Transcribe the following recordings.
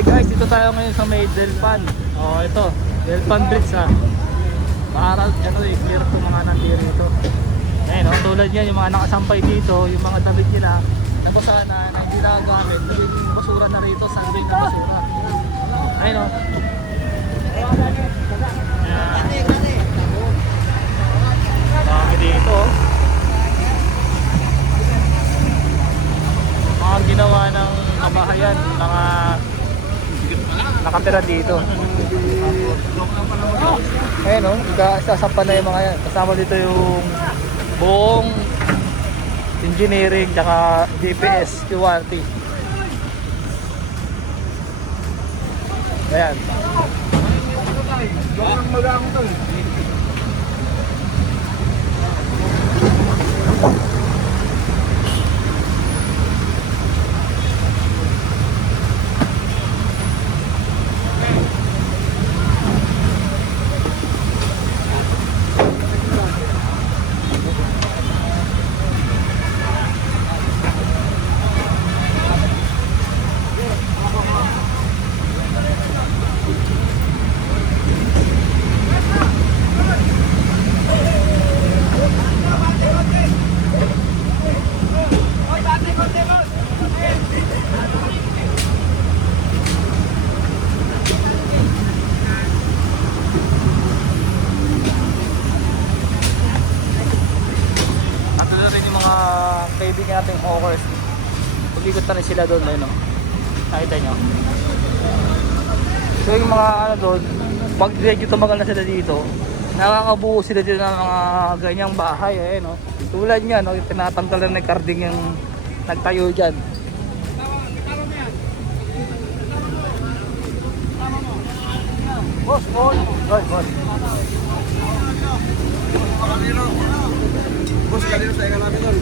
Okay guys, dito tayo ngayon sa may Delpan. Oh, ito, Delpan Bridge ha. Para ano i-clear ko mga nandito rito. Ayun, oh, tulad yan, yung mga nakasampay dito, yung mga damit nila, na kung saan na hindi nagagamit, yung basura na rito, sandwich na basura. Ayun oh. Dami dito oh. Mga ginawa ng kabahayan, mga nakatira dito. Ayun o, sasampan na yung mga yan. Kasama dito yung buong engineering tsaka GPS, QRT. Ayan. Kaibigan natin hawkers, pag-ikot na rin sila doon, ayun o, nakita nyo. So yung mga ano doon, pag medyo tumagal na sila dito, nakakabuo sila dito ng mga ganyang bahay, ayun o. Tulad nyan, no, yung tinatanggalan ng karding yung nagtayo dyan. Boss, boss, boss, boss. Boss, kanino sa inga namin doon?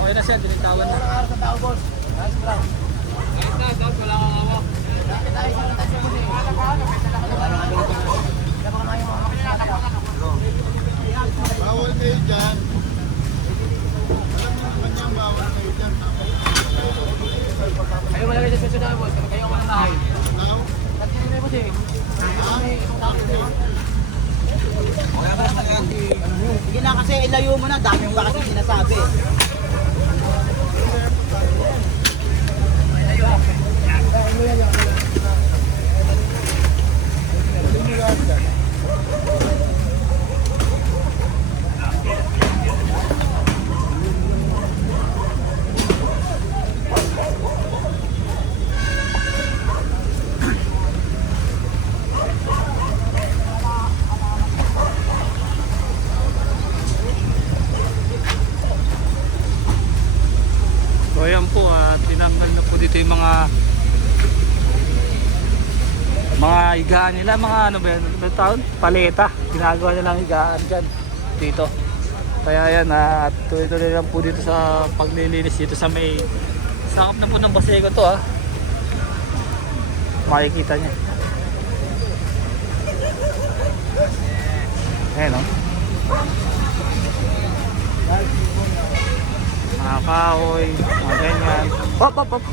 Okay na siya, dinitawan na. Wala kang awak. Bawal kayo dyan. Alam mo naman yan, bawal kayo dyan. Kayo wala kayo dyan sa boss, kayo wala nahay. Nagkinin mo siya. Sige na kasi ilayo mo na, dami mo ba kasi sinasabi. So ayan po, tinanggal na po dito yung mga higaan nila, mga ano ba yan, paleta, ginagawa nilang higaan dyan dito. Kaya yan, at tuloy-tuloy lang po dito sa paglilinis dito sa may sakop na po ng Baseco to makikita niya. Ayan o, mga kahoy, mga ganyan. Hop, hop, hop.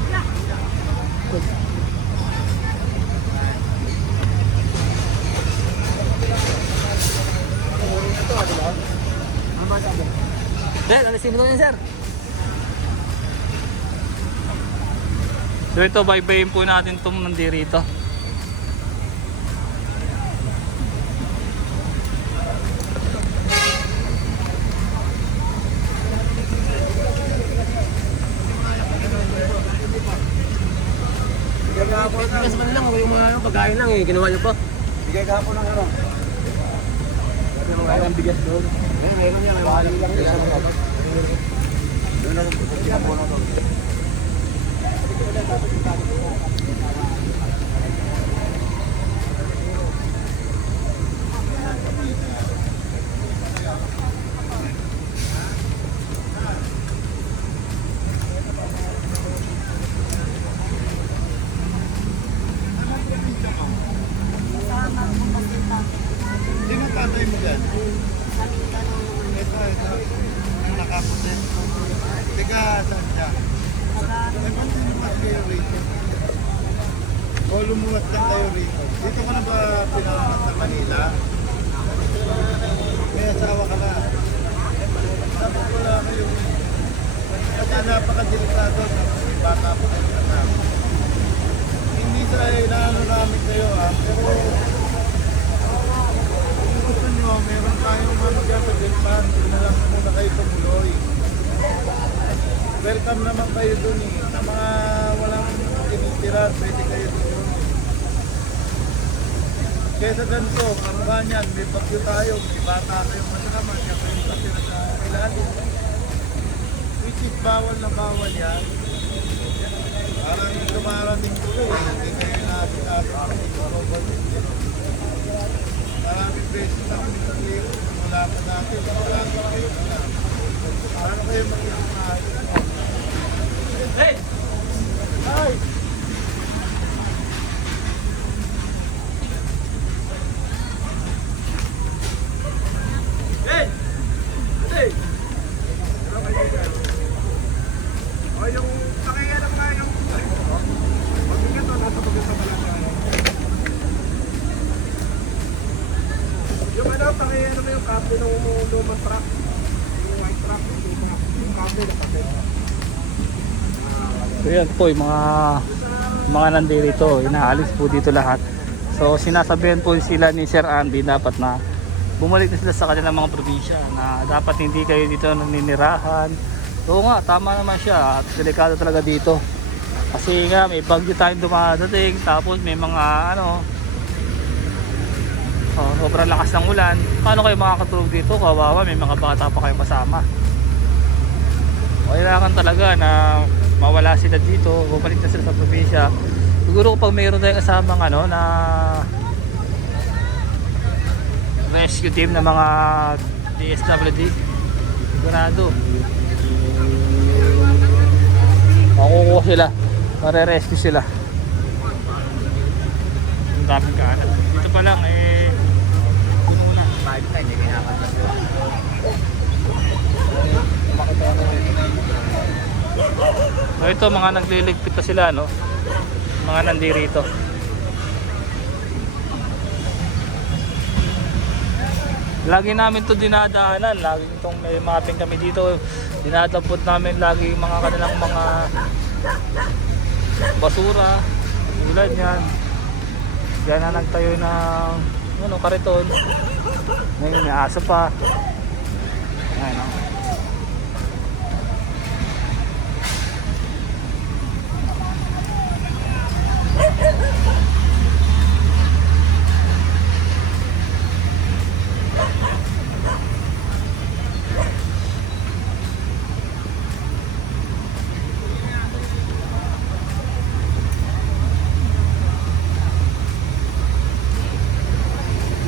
Sir, alisin mo niya, sir. So ito, baybayin po natin itong nandirito. kahapon lang. Bigas man lang, yung mga pagkain lang eh. Ginawa niyo pa. Bigay kahapon lang ano. Meron bigas doon. Meron yan. May mahali lang yan. Doon lang pinapunan doon. Sino tatay mo dyan? Ito. Yung nakaputi. Teka, saan siya? Ay, ba't lumuwas kayo rito? O lumuwas lang kayo rito? Dito ka na ba pinanganak sa Manila? May asawa ka na? Dapat wala kayo. Kasi napakadelikado sa bata pa kayo anak. Hindi sa inaano namin kayo pero kung gusto nyo, meron tayong ano dyan sa Delpan, doon na lang muna kayo tumuloy. Welcome naman kayo doon eh. Sa mga walang tinitira, pwede kayo doon. Kesa ganito, kamukha niyan, may bagyo tayo, may bata kayo masalaman, kaya kayo katira sa ilalim. Which is bawal na bawal yan. Parang yung dumarating ko hindi kayo natin maraming beses na kami sa liyo, wala pa natin, wala pa kayo na. Paano kayo mag-iumahay? Hey! Hi! Hey! Hey! Ano kayo dyan? O yung pakinggan ng mga yung pagbigat o nasa pagbigat pa lang yan. Yung ano, pakinggan naman yung kapo ng lumang truck. Yung white truck, yung kapo na kasi. So yan po yung mga nandirito, inaalis po dito lahat. So sinasabihan po sila ni Sir Andy dapat na bumalik na sila sa kanilang mga probinsya, na dapat hindi kayo dito naninirahan. Oo nga, tama naman siya at delikado talaga dito. Kasi nga may bagyo tayong dumadating, tapos may mga sobrang lakas ng ulan. Paano kayo makakatulog dito? Kawawa, may mga bata pa kayong kasama. Kailangan talaga na mawala sila dito, bumalik na sila sa probinsya. Siguro kapag mayroon tayong kasamang na rescue team ng mga DSWD, sigurado makukuha sila, mare-rescue sila. Ang daming kaanat dito pa lang puno na. Bakit tayo hindi kinakanta sila? So ito mga nagliligpit pa sila, mga nandirito. Lagi namin to dinadaanan, lagi itong may mapping kami dito, dinadampot namin lagi yung mga kanilang mga basura, tulad yan. Yan na nagtayo ng kariton. Ngayon may aso pa. Ayan,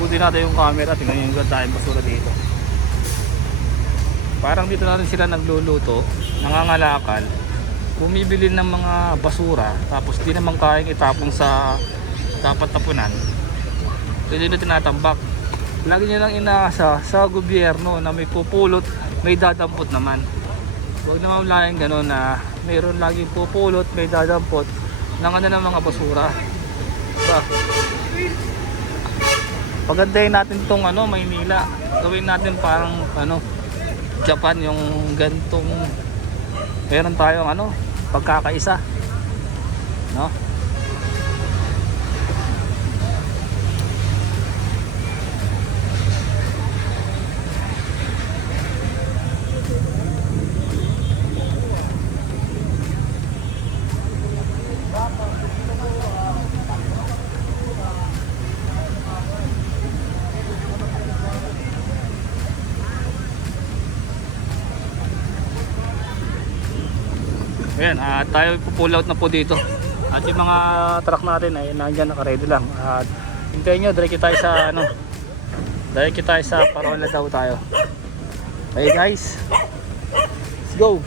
buti natin yung camera, tingnan yung tayong basura dito. Parang dito na rin sila nagluluto, nangangalakal, bumibili ng mga basura, tapos di naman kayang itapon sa dapat tapunan. Pwede na tinatambak. Lagi nyo lang inaasa sa gobyerno na may pupulot, may dadampot naman. Huwag naman laging gano'n na mayroon laging pupulot, may dadampot ng ng mga basura. Diba? Pagandahin natin tong Maynila. Gawin natin parang Japan, yung gantong meron tayong pagkakaisa, no? Ayan, tayo pull out na po dito. At yung mga truck natin ay nandiyan naka-ready lang. At hintayin nyo, diretso tayo sa ano. Diretso tayo sa Parola daw tayo. Okay guys, let's go.